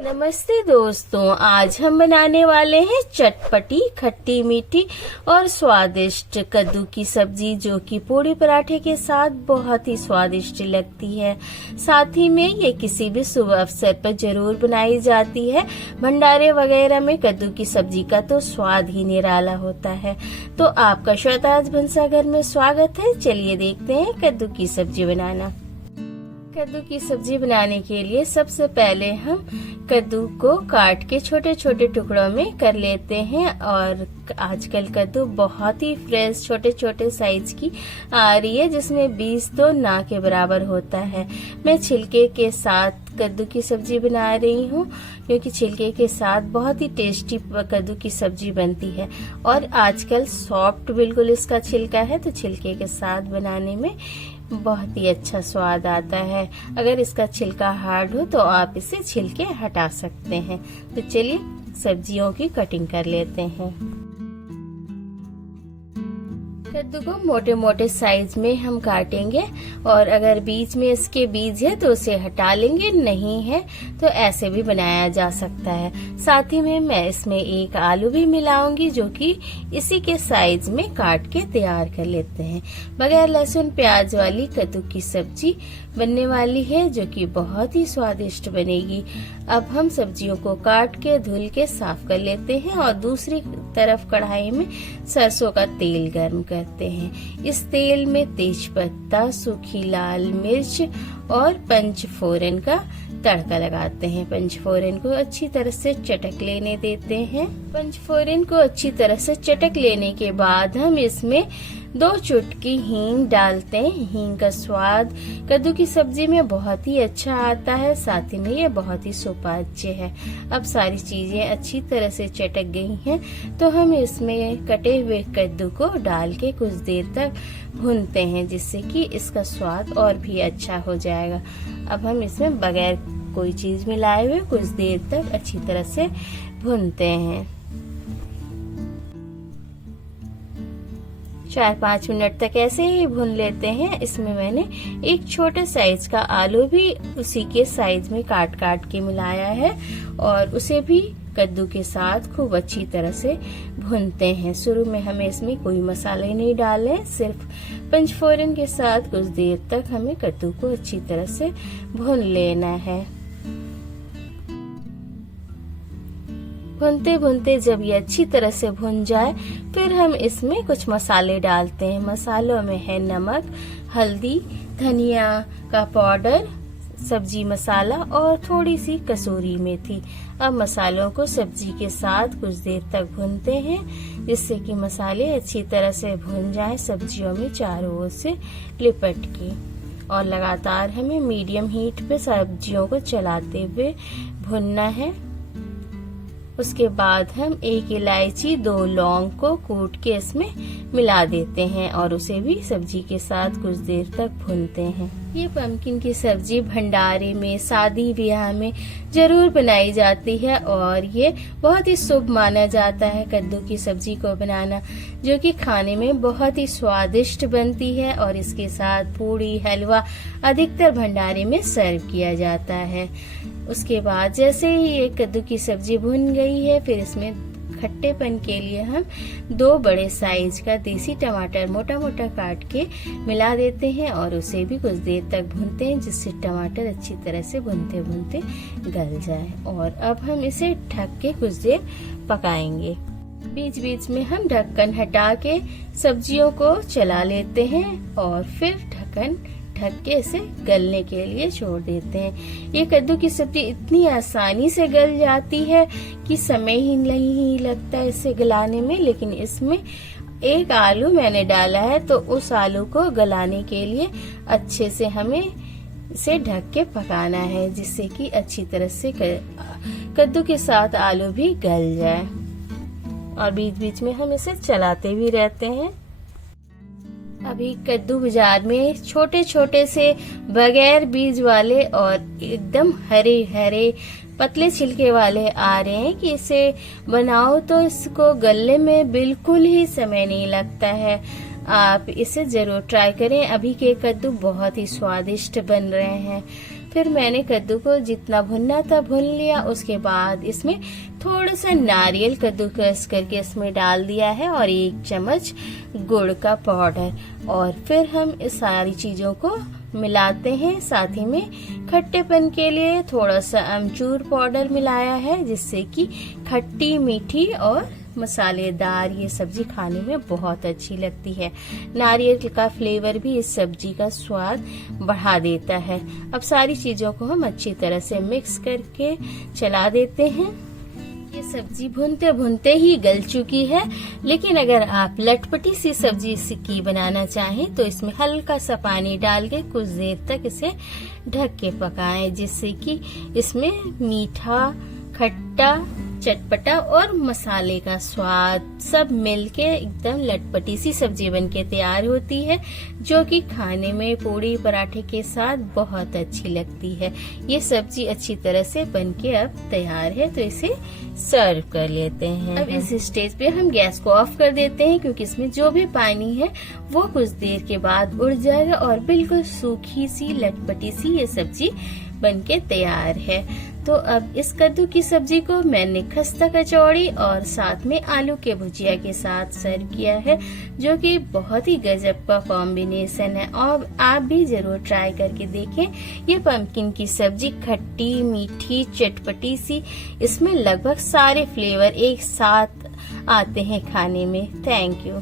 नमस्ते दोस्तों, आज हम बनाने वाले हैं चटपटी खट्टी मीठी और स्वादिष्ट कद्दू की सब्जी, जो कि पूड़ी पराठे के साथ बहुत ही स्वादिष्ट लगती है। साथ ही में ये किसी भी शुभ अवसर पर जरूर बनाई जाती है। भंडारे वगैरह में कद्दू की सब्जी का तो स्वाद ही निराला होता है। तो आपका श्वेताज भंसाघर में स्वागत है। चलिए देखते हैं कद्दू की सब्जी बनाना। कद्दू की सब्जी बनाने के लिए सबसे पहले हम कद्दू को काट के छोटे छोटे टुकड़ों में कर लेते हैं। और आजकल कद्दू बहुत ही फ्रेश छोटे छोटे साइज की आ रही है, जिसमें बीज तो ना के बराबर होता है। मैं छिलके के साथ कद्दू की सब्जी बना रही हूँ, क्योंकि छिलके के साथ बहुत ही टेस्टी कद्दू की सब्जी बनती है। और आजकल सॉफ्ट बिल्कुल इसका छिलका है, तो छिलके के साथ बनाने में बहुत ही अच्छा स्वाद आता है। अगर इसका छिलका हार्ड हो तो आप इसे छिलके हटा सकते हैं। तो चलिए सब्जियों की कटिंग कर लेते हैं। कद्दू को मोटे मोटे साइज में हम काटेंगे, और अगर बीच में इसके बीज है तो उसे हटा लेंगे, नहीं है तो ऐसे भी बनाया जा सकता है। साथ ही में मैं इसमें एक आलू भी मिलाऊंगी, जो कि इसी के साइज में काट के तैयार कर लेते हैं। बगैर लहसुन प्याज वाली कद्दू की सब्जी बनने वाली है, जो कि बहुत ही स्वादिष्ट बनेगी। अब हम सब्जियों को काट के धुल के साफ कर लेते हैं, और दूसरी तरफ कढ़ाई में सरसों का तेल गर्म करते हैं। इस तेल में तेज पत्ता, सूखी लाल मिर्च और पंचफोरन का तड़का लगाते हैं। पंचफोरन को अच्छी तरह से चटक लेने देते हैं। पंचफोरन को अच्छी तरह से चटक लेने के बाद हम इसमें 2 चुटकी हींग डालते हैं। हींग का स्वाद कद्दू की सब्जी में बहुत ही अच्छा आता है, साथ ही में ये बहुत ही सुपाच्य है। अब सारी चीजें अच्छी तरह से चटक गई हैं, तो हम इसमें कटे हुए कद्दू को डाल के कुछ देर तक भूनते हैं, जिससे कि इसका स्वाद और भी अच्छा हो जाएगा। अब हम इसमें बगैर कोई चीज मिलाए हुए कुछ देर तक अच्छी तरह से भूनते हैं। 4-5 मिनट तक ऐसे ही भून लेते हैं। इसमें मैंने एक छोटे साइज का आलू भी उसी के साइज में काट के मिलाया है, और उसे भी कद्दू के साथ खूब अच्छी तरह से भूनते हैं। शुरू में हमें इसमें कोई मसाले नहीं डाले, सिर्फ पंचफोरन के साथ कुछ देर तक हमें कद्दू को अच्छी तरह से भून लेना है। भूनते भूनते जब ये अच्छी तरह से भुन जाए, फिर हम इसमें कुछ मसाले डालते हैं। मसालों में है नमक, हल्दी, धनिया का पाउडर, सब्जी मसाला और थोड़ी सी कसूरी मेथी। अब मसालों को सब्जी के साथ कुछ देर तक भूनते हैं, जिससे कि मसाले अच्छी तरह से भुन जाएं सब्जियों में चारों ओर से लिपट के। और लगातार हमें मीडियम हीट पे सब्जियों को चलाते हुए भुनना है। उसके बाद हम 1 इलायची, 2 लौंग को कूट के इसमें मिला देते हैं, और उसे भी सब्जी के साथ कुछ देर तक भूनते हैं। ये पम्पकिन की सब्जी भंडारे में, शादी ब्याह में जरूर बनाई जाती है, और ये बहुत ही शुभ माना जाता है कद्दू की सब्जी को बनाना, जो कि खाने में बहुत ही स्वादिष्ट बनती है। और इसके साथ पूड़ी, हलवा अधिकतर भंडारे में सर्व किया जाता है। उसके बाद जैसे ही ये कद्दू की सब्जी भुन गई है, फिर इसमें खट्टेपन के लिए हम 2 बड़े साइज का देसी टमाटर मोटा मोटा काट के मिला देते हैं, और उसे भी कुछ देर तक भूनते हैं, जिससे टमाटर अच्छी तरह से भूनते भूनते गल जाए। और अब हम इसे ढक के कुछ देर पकाएंगे। बीच बीच में हम ढक्कन हटा के सब्जियों को चला लेते हैं, और फिर ढक्कन ढक के इसे गलने के लिए छोड़ देते हैं। ये कद्दू की सब्जी इतनी आसानी से गल जाती है कि समय ही नहीं लगता इसे गलाने में। लेकिन इसमें 1 आलू मैंने डाला है, तो उस आलू को गलाने के लिए अच्छे से हमें इसे ढक के पकाना है, जिससे कि अच्छी तरह से कद्दू के साथ आलू भी गल जाए। और बीच बीच में हम इसे चलाते भी रहते हैं। अभी कद्दू बाजार में छोटे छोटे से बगैर बीज वाले और एकदम हरे हरे पतले छिलके वाले आ रहे हैं, कि इसे बनाओ तो इसको गलने में बिल्कुल ही समय नहीं लगता है। आप इसे जरूर ट्राई करें। अभी के कद्दू बहुत ही स्वादिष्ट बन रहे हैं। फिर मैंने कद्दू को जितना भुनना था भून लिया। उसके बाद इसमें थोड़ा सा नारियल कद्दूकस करके इसमें डाल दिया है और 1 चम्मच गुड़ का पाउडर। और फिर हम इस सारी चीजों को मिलाते हैं। साथ ही में खट्टेपन के लिए थोड़ा सा अमचूर पाउडर मिलाया है, जिससे कि खट्टी मीठी और मसालेदार ये सब्जी खाने में बहुत अच्छी लगती है। नारियल का फ्लेवर भी इस सब्जी का स्वाद बढ़ा देता है। अब सारी चीजों को हम अच्छी तरह से मिक्स करके चला देते हैं। ये सब्जी भूनते भूनते ही गल चुकी है, लेकिन अगर आप लटपटी सी सब्जी की बनाना चाहें तो इसमें हल्का सा पानी डाल के कुछ देर तक इसे ढक के पकाएं, जिससे कि इसमें मीठा, खट्टा, चटपटा और मसाले का स्वाद सब मिलके एकदम लटपटी सी सब्जी बनके तैयार होती है, जो कि खाने में पूड़ी पराठे के साथ बहुत अच्छी लगती है। ये सब्जी अच्छी तरह से बनके अब तैयार है, तो इसे सर्व कर लेते हैं। अब इस स्टेज पे हम गैस को ऑफ कर देते हैं, क्योंकि इसमें जो भी पानी है वो कुछ देर के बाद उड़ जाएगा और बिल्कुल सूखी सी लटपटी सी ये सब्जी बनके तैयार है। तो अब इस कद्दू की सब्जी को मैंने खस्ता कचौड़ी और साथ में आलू के भुजिया के साथ सर्व किया है, जो कि बहुत ही गजब का कॉम्बिनेशन है और आप भी जरूर ट्राई करके देखें। ये पंपकिन की सब्जी खट्टी, मीठी, चटपटी सी, इसमें लगभग सारे फ्लेवर एक साथ आते हैं खाने में। Thank you.